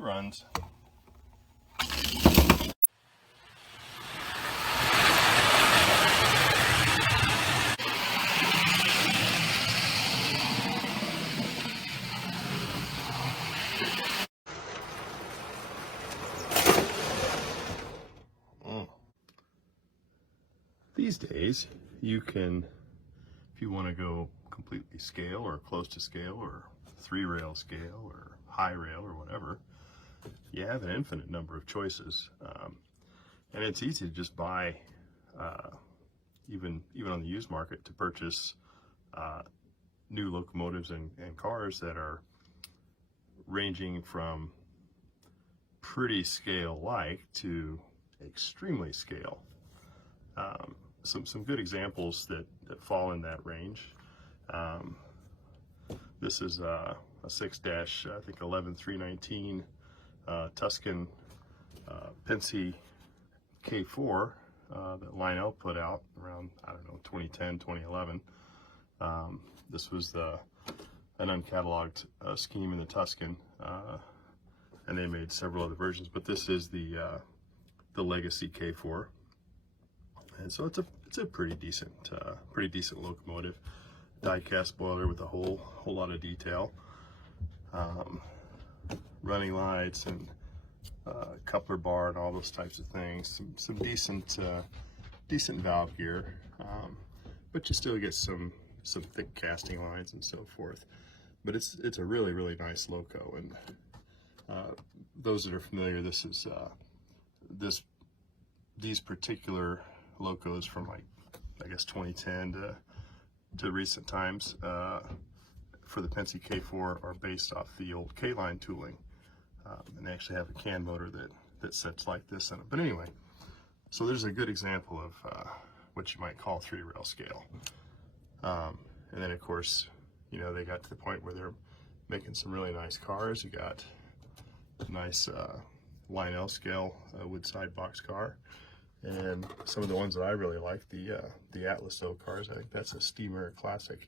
runs. These days, you can, if you want to go completely scale or close to scale or 3-rail scale or high rail or whatever, you have an infinite number of choices. And it's easy to just buy, even on the used market, to purchase new locomotives and cars that are ranging from pretty scale-like to extremely scale. Some good examples that fall in that range. This is a 6-11-319 Tuscan Pennsy K4 that Lionel put out around, I don't know, 2010, 2011. This was an uncatalogued scheme in the Tuscan, and they made several other versions, but this is the Legacy K4. And so it's a pretty decent locomotive. Die-cast boiler with a whole lot of detail. Running lights and coupler bar and all those types of things. Some decent valve gear, but you still get some thick casting lines and so forth. But it's a really nice loco. And those that are familiar, this is these particular locos from, like, I guess 2010 to recent times for the Pennsy K4 are based off the old K-line tooling, and they actually have a can motor that sets like this in it. But anyway, so there's a good example of what you might call 3-rail scale. And then of course, you know, they got to the point where they're making some really nice cars. You got a nice Lionel scale woodside box car. And some of the ones that I really like, the Atlas O cars. I think that's a Steamer Classic,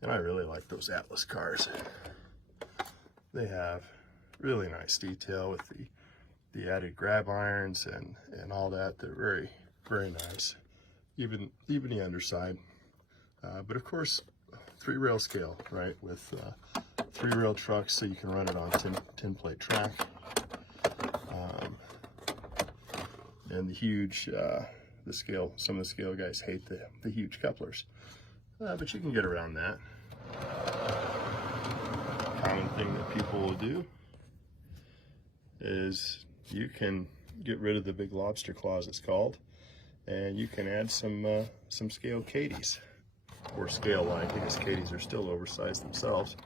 and I really like those Atlas cars. They have really nice detail with the added grab irons and all that. They're very nice. Even the underside. But of course, 3-rail scale, right? With 3-rail trucks, so you can run it on tin plate track. And the huge, some of the scale guys hate the huge couplers, but you can get around that. Common thing that people will do is you can get rid of the big lobster claws, it's called, and you can add some scale Cadies, or scale-like. I guess Cadies are still oversized themselves,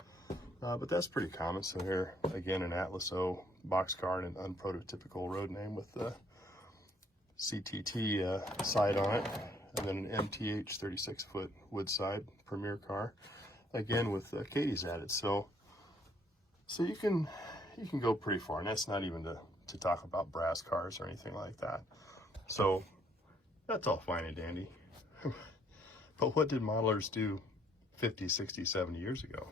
but that's pretty common. So here again, an Atlas O boxcar and an unprototypical road name with the CTT side on it, and then an MTH 36-foot woodside Premier car, again with Cadies added. So you can go pretty far, and that's not even to talk about brass cars or anything like that. So that's all fine and dandy. But what did modelers do 50, 60, 70 years ago?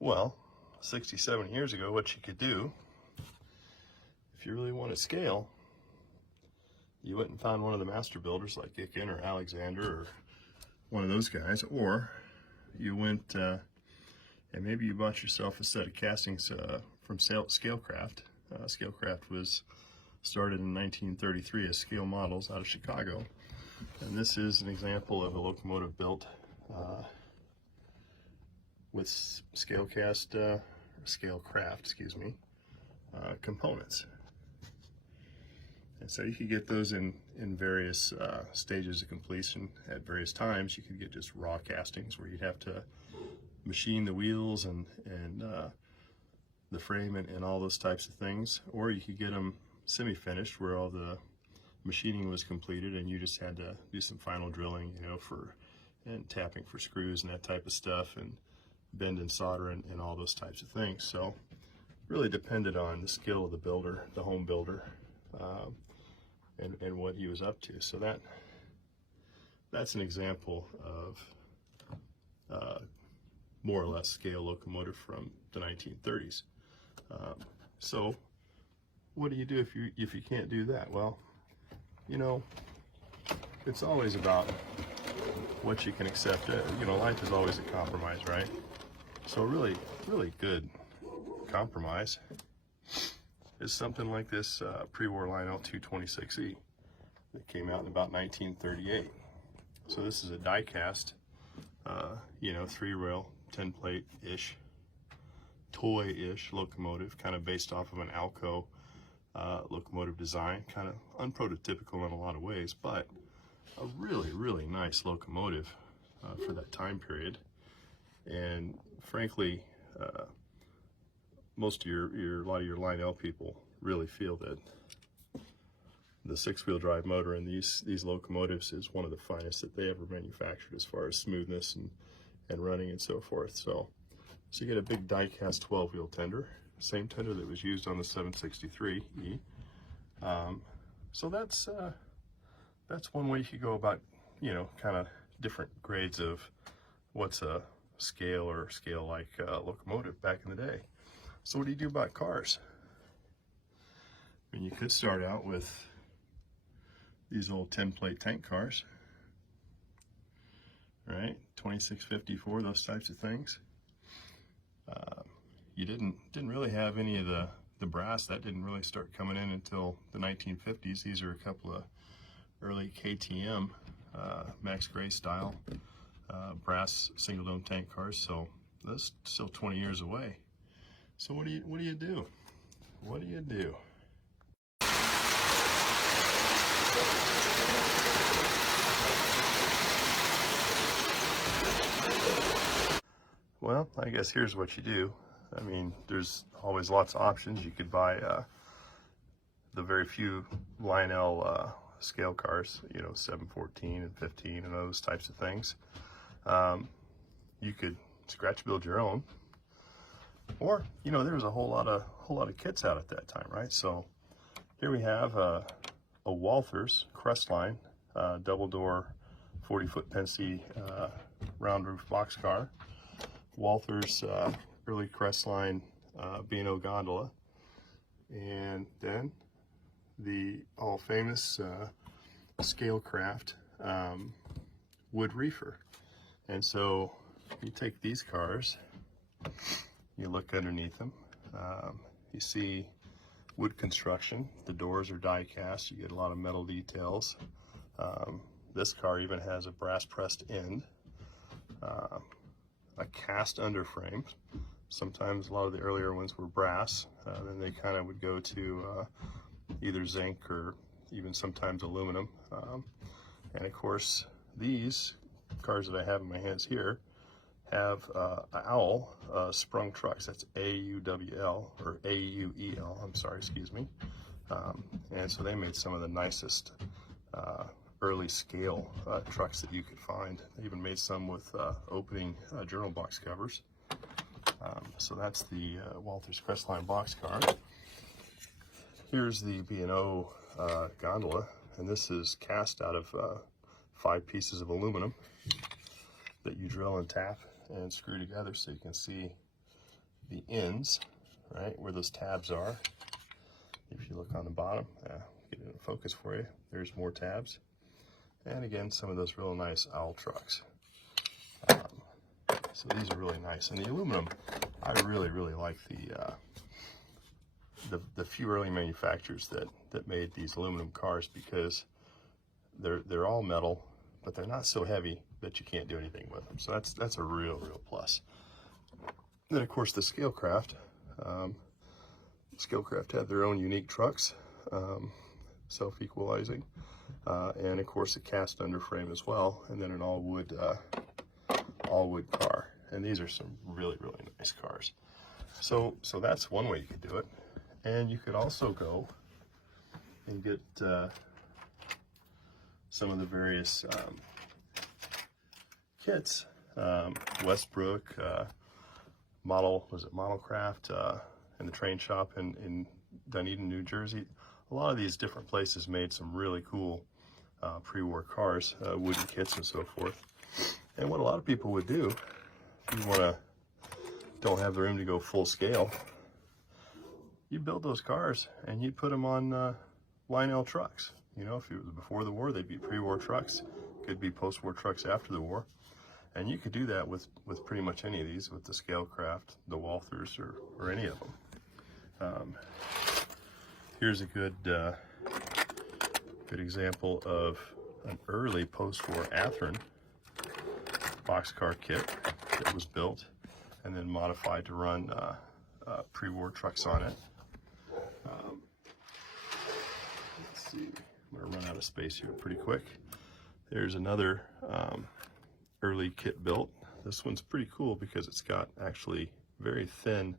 Well, 67 years ago, what you could do, if you really want to scale, you went and found one of the master builders like Icken or Alexander or one of those guys, or you went and maybe you bought yourself a set of castings from Scalecraft. Scalecraft was started in 1933 as Scale Models out of Chicago, and this is an example of a locomotive built with Scalecraft, components. And so you could get those in various stages of completion at various times. You could get just raw castings where you'd have to machine the wheels and the frame and all those types of things, or you could get them semi-finished where all the machining was completed and you just had to do some final drilling, you know, and tapping for screws and that type of stuff, and bend and solder and all those types of things. So really depended on the skill of the builder, the home builder, and what he was up to. So that's an example of more or less scale locomotive from the 1930s. So what do you do if you can't do that? Well, you know, it's always about what you can accept. You know, life is always a compromise, right? So really good compromise is something like this pre-war Lionel 226E that came out in about 1938. So this is a die-cast, you know, 3-rail, 10-plate-ish, toy-ish locomotive, kind of based off of an Alco locomotive design, kind of unprototypical in a lot of ways, but a really nice locomotive for that time period. And frankly, a lot of your Lionel people really feel that the 6-wheel drive motor in these locomotives is one of the finest that they ever manufactured as far as smoothness and running and so forth. So you get a big die-cast 12-wheel tender, same tender that was used on the 763E. So that's one way you could go about, you know, kind of different grades of what's a scale or scale-like locomotive back in the day. So what do you do about cars? I mean, you could start out with these old 10-plate tank cars, right? 2654, those types of things. You didn't really have any of the brass. That didn't really start coming in until the 1950s. These are a couple of early KTM Max Gray style brass single dome tank cars. So that's still 20 years away. So what do you do? What do you do? Well, I guess here's what you do. I mean, there's always lots of options. You could buy the very few Lionel scale cars, you know, 714 and 15 and those types of things. You could scratch build your own, or, you know, there was a whole lot of kits out at that time, right? So here we have a Walthers Crestline double door 40-foot Penske round roof boxcar. Walthers early Crestline B&O gondola, and then the all famous Scalecraft wood reefer. And so you take these cars, you look underneath them, you see wood construction. The doors are die cast. You get a lot of metal details. This car even has a brass pressed end, a cast underframe. Sometimes a lot of the earlier ones were brass. Then they kind of would go to either zinc or even sometimes aluminum. And of course, these cars that I have in my hands here have owl sprung trucks. That's A-U-W-L, or A-U-E-L, I'm sorry, excuse me. And so they made some of the nicest early scale trucks that you could find. They even made some with opening journal box covers. So that's the Walthers Crestline boxcar. Here's the B&O gondola, and this is cast out of 5 pieces of aluminum that you drill and tap and screw together so you can see the ends, right, where those tabs are. If you look on the bottom, get it in focus for you, there's more tabs. And again, some of those real nice owl trucks. So these are really nice. And the aluminum, I really like the few early manufacturers that made these aluminum cars, because they're all metal, but they're not so heavy that you can't do anything with them. So that's a real plus. Then of course the Scalecraft. Scalecraft had their own unique trucks, self-equalizing, and of course a cast underframe as well, and then an all wood car. And these are some really nice cars. So that's one way you could do it. And you could also go and get some of the various kits. Westbrook, Modelcraft, and the train shop in Dunedin, New Jersey. A lot of these different places made some really cool pre-war cars, wooden kits and so forth. And what a lot of people would do, if you don't have the room to go full scale, you build those cars and you put them on Lionel trucks. You know, if it was before the war, they'd be pre-war trucks. Could be post-war trucks after the war. And you could do that with pretty much any of these, with the Scalecraft, the Walthers, or any of them. Here's a good example of an early post-war Athearn boxcar kit that was built and then modified to run pre-war trucks on it. Let's see, I'm gonna run out of space here pretty quick. There's another early kit built. This one's pretty cool because it's got actually very thin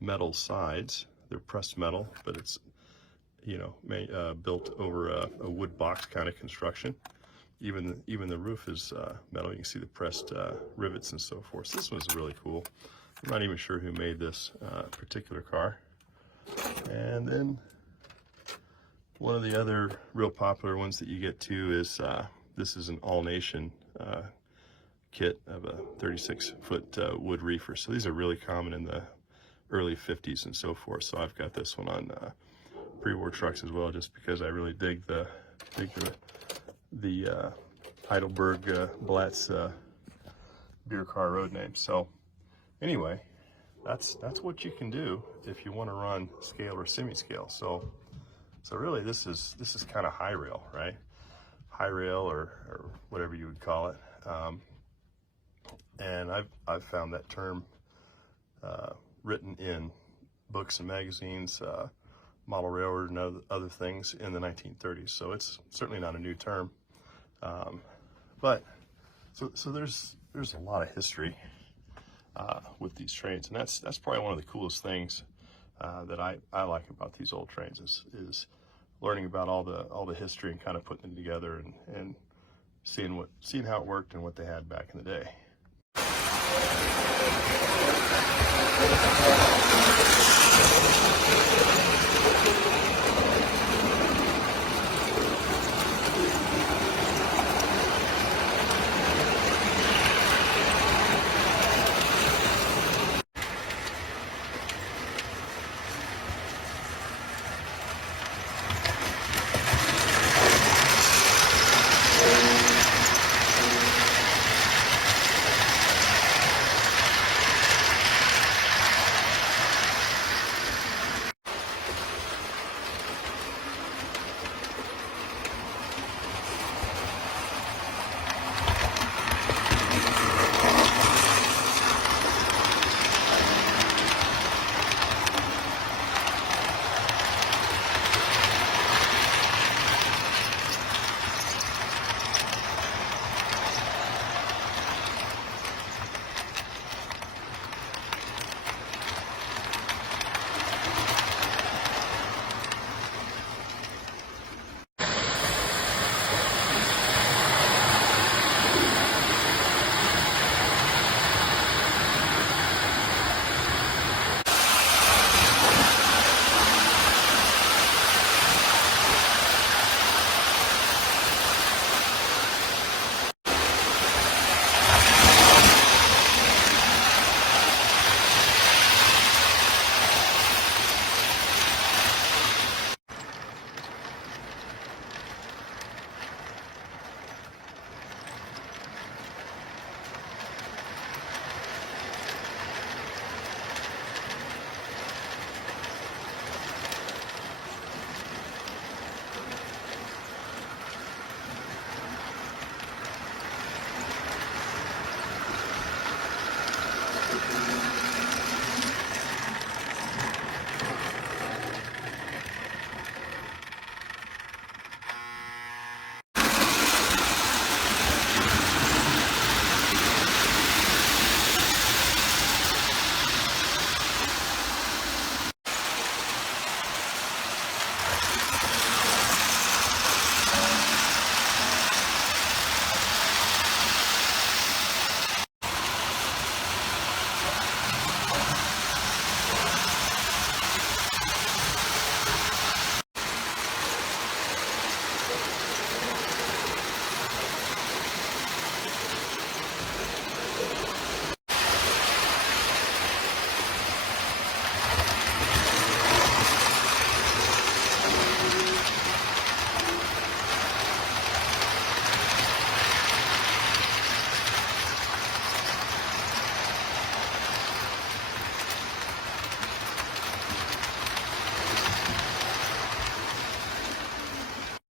metal sides. They're pressed metal, but it's, you know, built over a wood box kind of construction. Even the roof is metal. You can see the pressed rivets and so forth. So this one's really cool. I'm not even sure who made this particular car. And then one of the other real popular ones that you get too is this is an all-nation kit of a 36-foot wood reefer. So these are really common in the early 50s and so forth. So I've got this one on pre-war trucks as well, just because I really dig the Heidelberg Blatz beer car road name. So anyway, that's what you can do if you want to run scale or semi-scale. So really this is kind of high rail, right? High rail or whatever you would call it. And I've found that term written in books and magazines, model railroad and other things in the 1930s. So it's certainly not a new term. But there's a lot of history with these trains, and that's probably one of the coolest things that I like about these old trains is learning about all the history and kind of putting it together and seeing how it worked and what they had back in the day.